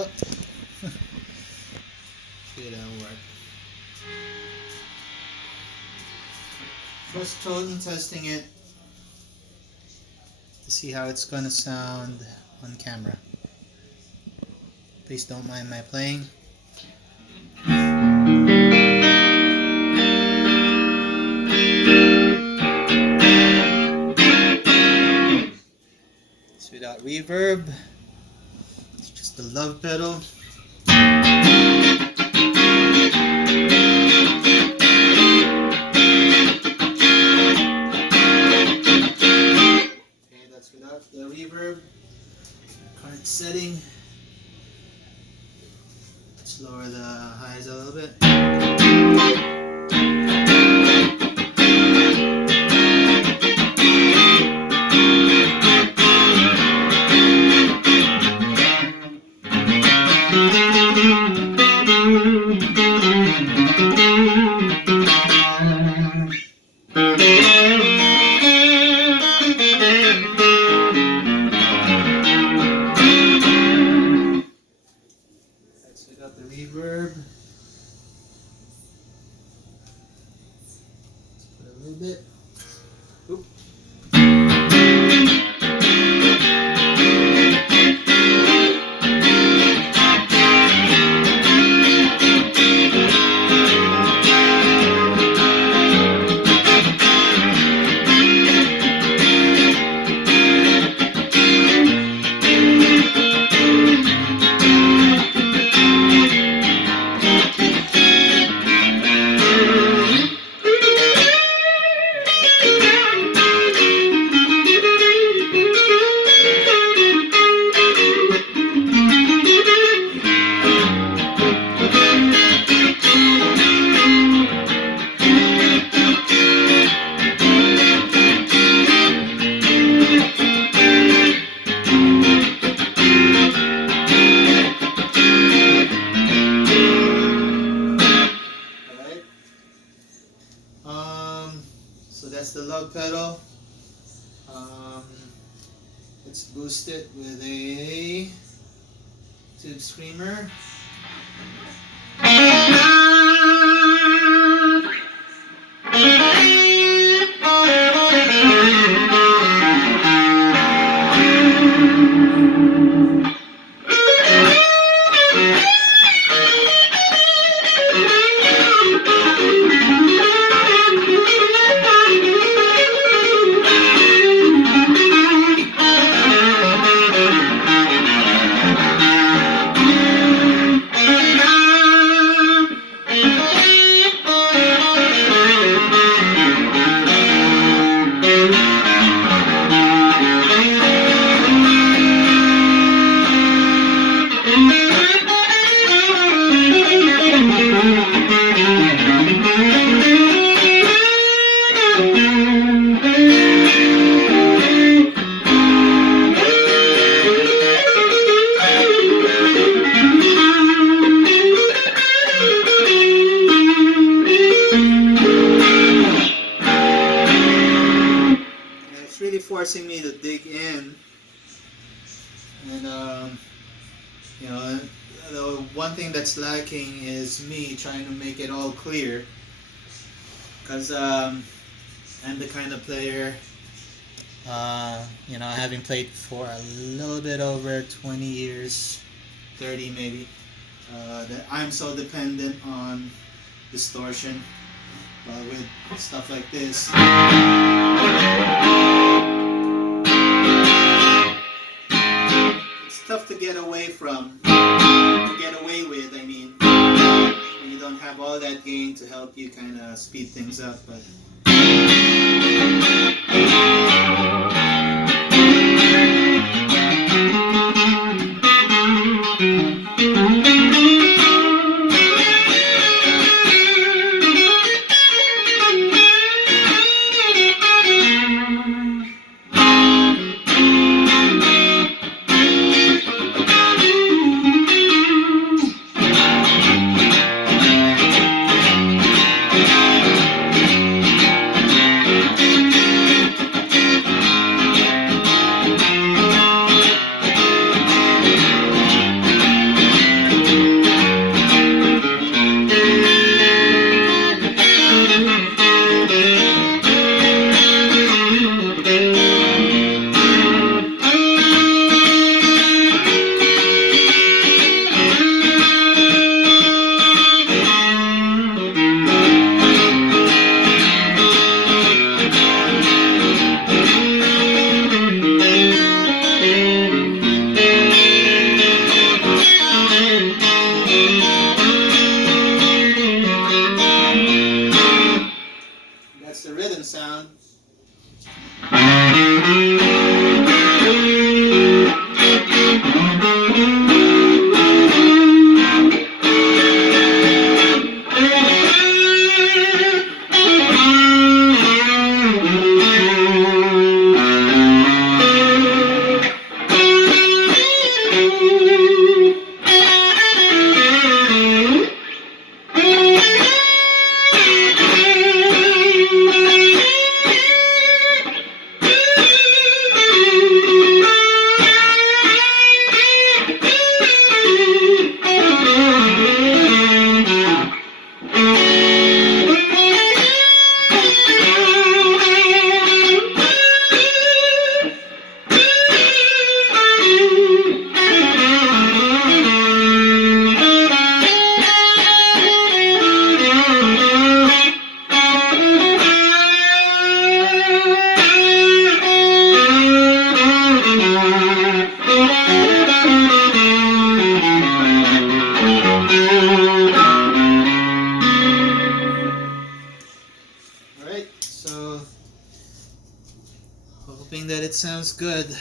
Oh. See, that'll work. First tone testing it to see how it's gonna sound on camera. Please don't mind my playing. It's without reverb. It's just the love pedal. Without the reverb. Current setting. Let's lower the highs a little bit. Without the reverb. Let's put a little bit. Oop. So that's the love pedal. Let's boost it with a tube screamer. Forcing me to dig in, and you know, the one thing that's lacking is me trying to make it all clear, because I'm the kind of player, you know, having played for a little bit over 20 years, 30 maybe, that I'm so dependent on distortion, but with stuff like this, tough to get away from, to get away with, I mean, when you don't have all that gain to help you kind of speed things up, but sounds good.